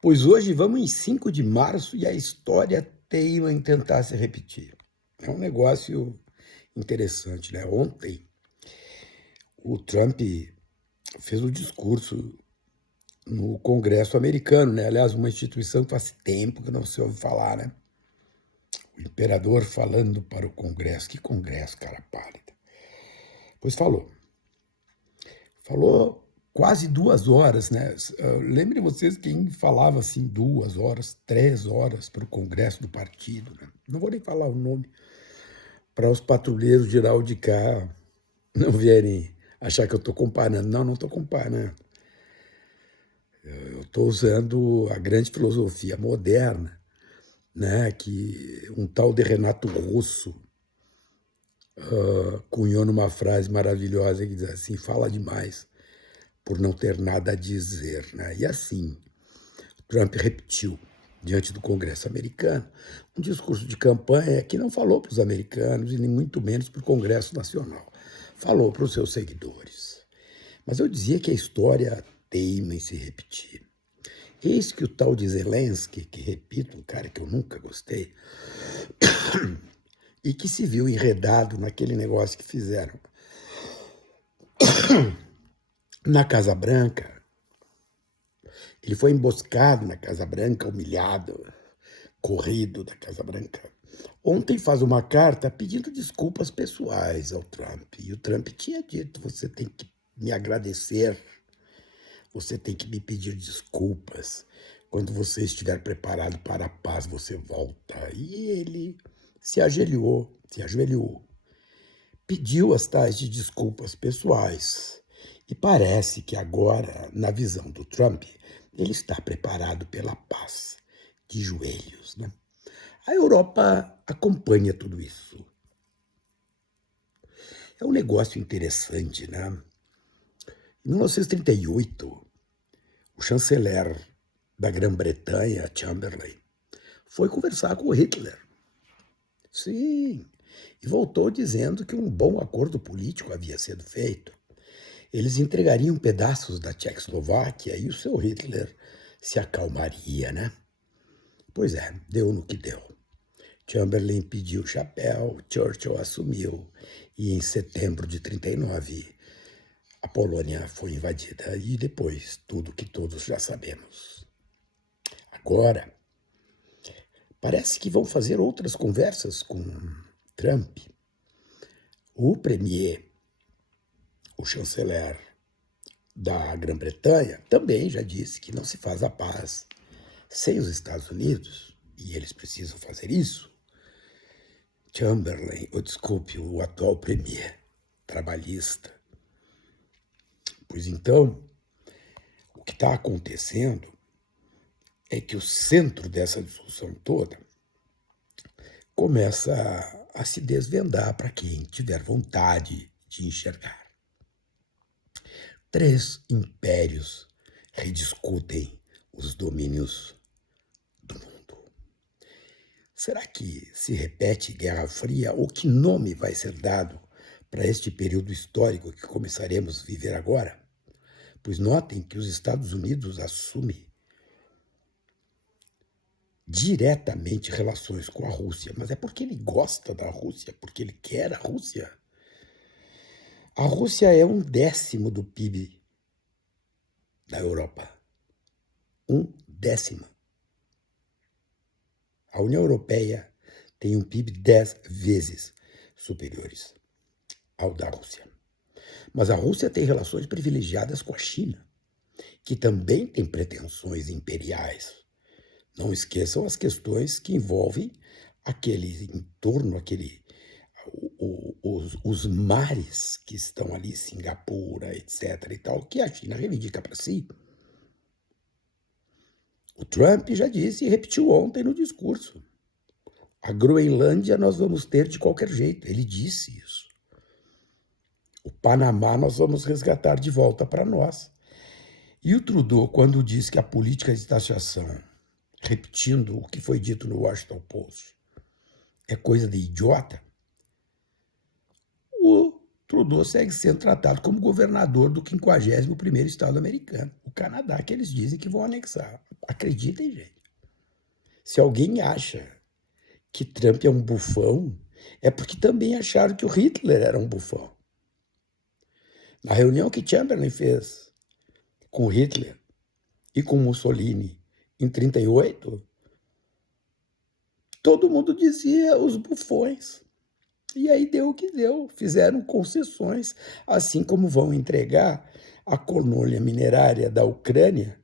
Pois hoje vamos em 5 de março e a história teima em tentar se repetir. É um negócio interessante, né? Ontem o Trump fez um discurso no Congresso americano, né? Aliás, uma instituição que faz tempo que não se ouve falar, né? O imperador falando para o Congresso. Que Congresso, cara pálida. Pois falou. Falou quase 2 horas, né? Lembrem vocês quem falava assim 2 horas, 3 horas para o Congresso do partido, né? Não vou nem falar o nome para os patrulheiros geral de cá não vierem achar que eu estou comparando. Não, não estou comparando. Eu estou usando a grande filosofia moderna, né? Que um tal de Renato Russo cunhou numa frase maravilhosa que diz assim: fala demais por não ter nada a dizer, né? E assim, Trump repetiu diante do Congresso americano um discurso de campanha que não falou para os americanos e nem muito menos para o Congresso Nacional. Falou para os seus seguidores. Mas eu dizia que a história teima em se repetir. Eis que o tal de Zelensky, que repito, um cara que eu nunca gostei, e que se viu enredado naquele negócio que fizeram na Casa Branca, ele foi emboscado na Casa Branca, humilhado, corrido da Casa Branca. Ontem faz uma carta pedindo desculpas pessoais ao Trump. E o Trump tinha dito: você tem que me agradecer, você tem que me pedir desculpas. Quando você estiver preparado para a paz, você volta. E ele se ajoelhou, pediu as tais de desculpas pessoais. E parece que agora, na visão do Trump, ele está preparado pela paz, de joelhos, né? A Europa acompanha tudo isso. É um negócio interessante, né? Em 1938, o chanceler da Grã-Bretanha, Chamberlain, foi conversar com o Hitler. Sim, e voltou dizendo que um bom acordo político havia sido feito. Eles entregariam pedaços da Tchecoslováquia e o seu Hitler se acalmaria, né? Pois é, deu no que deu. Chamberlain pediu o chapéu, Churchill assumiu, e em setembro de 1939 a Polônia foi invadida e depois tudo que todos já sabemos. Agora, parece que vão fazer outras conversas com Trump. O premier, o chanceler da Grã-Bretanha, também já disse que não se faz a paz sem os Estados Unidos, e eles precisam fazer isso. Chamberlain, ou desculpe, o atual premier trabalhista. Pois então, o que está acontecendo é que o centro dessa discussão toda começa a se desvendar para quem tiver vontade de enxergar. 3 impérios rediscutem os domínios do mundo. Será que se repete Guerra Fria ou que nome vai ser dado para este período histórico que começaremos a viver agora? Pois notem que os Estados Unidos assumem diretamente relações com a Rússia, mas é porque ele gosta da Rússia, porque ele quer a Rússia. A Rússia é 1/10 do PIB da Europa. 1/10. A União Europeia tem um PIB 10 vezes superiores ao da Rússia. Mas a Rússia tem relações privilegiadas com a China, que também tem pretensões imperiais. Não esqueçam as questões que envolvem aquele entorno, os mares que estão ali, Singapura, etc. e tal, que a China reivindica para si. O Trump já disse e repetiu ontem no discurso: a Groenlândia nós vamos ter de qualquer jeito. Ele disse isso. O Panamá nós vamos resgatar de volta para nós. E o Trudeau, quando diz que a política de taxação, repetindo o que foi dito no Washington Post, é coisa de idiota, o Trudeau segue sendo tratado como governador do 51º estado americano, o Canadá, que eles dizem que vão anexar. Acreditem, gente. Se alguém acha que Trump é um bufão, é porque também acharam que o Hitler era um bufão. Na reunião que Chamberlain fez com Hitler e com Mussolini em 1938, todo mundo dizia os bufões. E aí deu o que deu, fizeram concessões, assim como vão entregar a colônia minerária da Ucrânia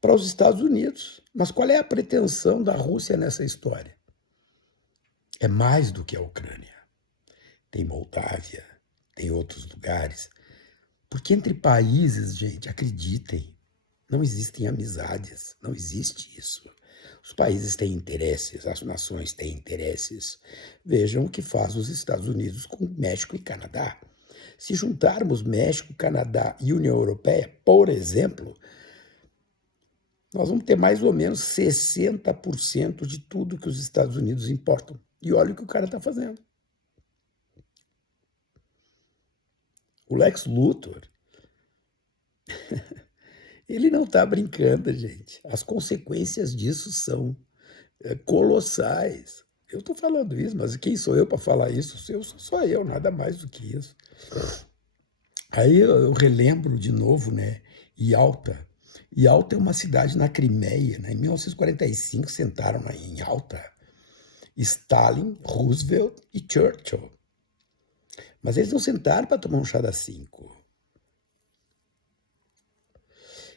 para os Estados Unidos. Mas qual é a pretensão da Rússia nessa história? É mais do que a Ucrânia. Tem Moldávia, tem outros lugares. Porque entre países, gente, acreditem, não existem amizades, não existe isso. Os países têm interesses, as nações têm interesses. Vejam o que faz os Estados Unidos com México e Canadá. Se juntarmos México, Canadá e União Europeia, por exemplo, nós vamos ter mais ou menos 60% de tudo que os Estados Unidos importam. E olha o que o cara está fazendo. O Lex Luthor, ele não está brincando, gente. As consequências disso são colossais. Eu estou falando isso, mas quem sou eu para falar isso? Eu sou só eu, nada mais do que isso. Aí eu relembro de novo, né, Yalta. Yalta é uma cidade na Crimeia, né? Em 1945 sentaram em Yalta Stalin, Roosevelt e Churchill. Mas eles não sentaram para tomar um chá das 5.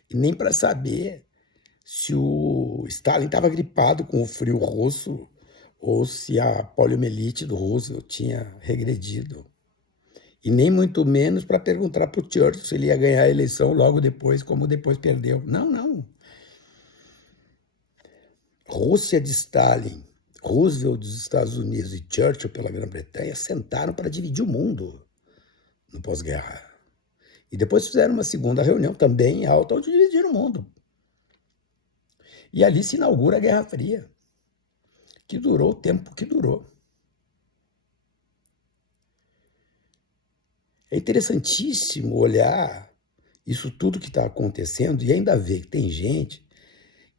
E nem para saber se o Stalin estava gripado com o frio russo ou se a poliomielite do Roosevelt tinha regredido. E nem muito menos para perguntar para o Churchill se ele ia ganhar a eleição logo depois, como depois perdeu. Não, não. Rússia de Stalin, Roosevelt dos Estados Unidos e Churchill pela Grã-Bretanha sentaram para dividir o mundo no pós-guerra. E depois fizeram uma segunda reunião também em Alta, onde dividiram o mundo. E ali se inaugura a Guerra Fria, que durou o tempo que durou. É interessantíssimo olhar isso tudo que está acontecendo e ainda ver que tem gente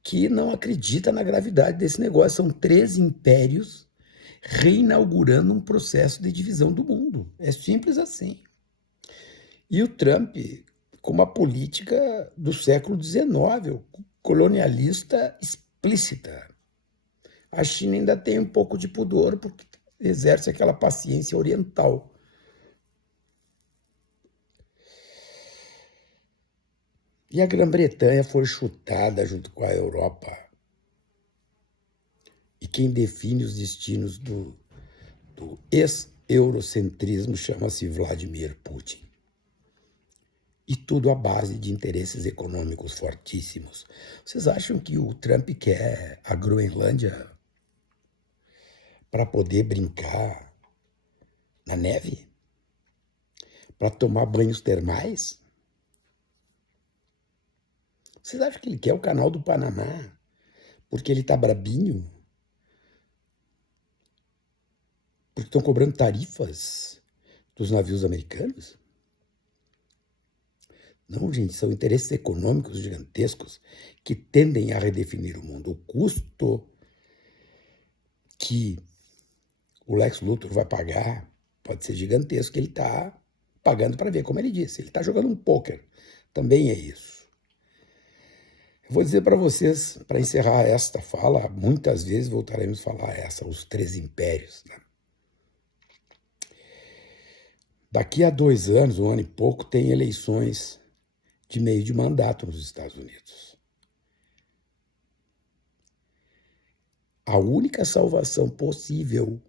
que não acredita na gravidade desse negócio. São 3 impérios reinaugurando um processo de divisão do mundo. É simples assim. E o Trump, com uma política do século XIX, colonialista explícita. A China ainda tem um pouco de pudor porque exerce aquela paciência oriental. E a Grã-Bretanha foi chutada junto com a Europa. E quem define os destinos do ex-eurocentrismo chama-se Vladimir Putin. E tudo à base de interesses econômicos fortíssimos. Vocês acham que o Trump quer a Groenlândia para poder brincar na neve? Para tomar banhos termais? Vocês acham que ele quer o canal do Panamá porque ele está brabinho? Porque estão cobrando tarifas dos navios americanos? Não, gente, são interesses econômicos gigantescos que tendem a redefinir o mundo. O custo que o Lex Luthor vai pagar pode ser gigantesco, ele está pagando para ver, como ele disse. Ele está jogando um pôquer, também é isso. Eu vou dizer para vocês, para encerrar esta fala, muitas vezes voltaremos a falar os 3 impérios. Né? Daqui a 2 anos, 1 ano e pouco, tem eleições de meio de mandato nos Estados Unidos. A única salvação possível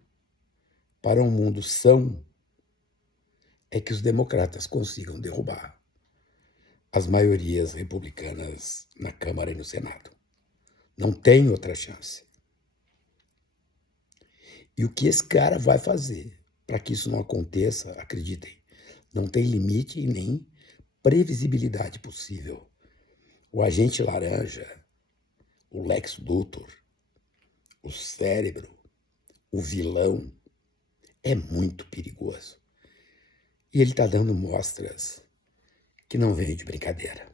para um mundo são é que os democratas consigam derrubar as maiorias republicanas na Câmara e no Senado. Não tem outra chance. E o que esse cara vai fazer para que isso não aconteça, acreditem, não tem limite e nem previsibilidade possível. O agente laranja, o Lex Luthor, o cérebro, o vilão, é muito perigoso. E ele está dando mostras que não vêm de brincadeira.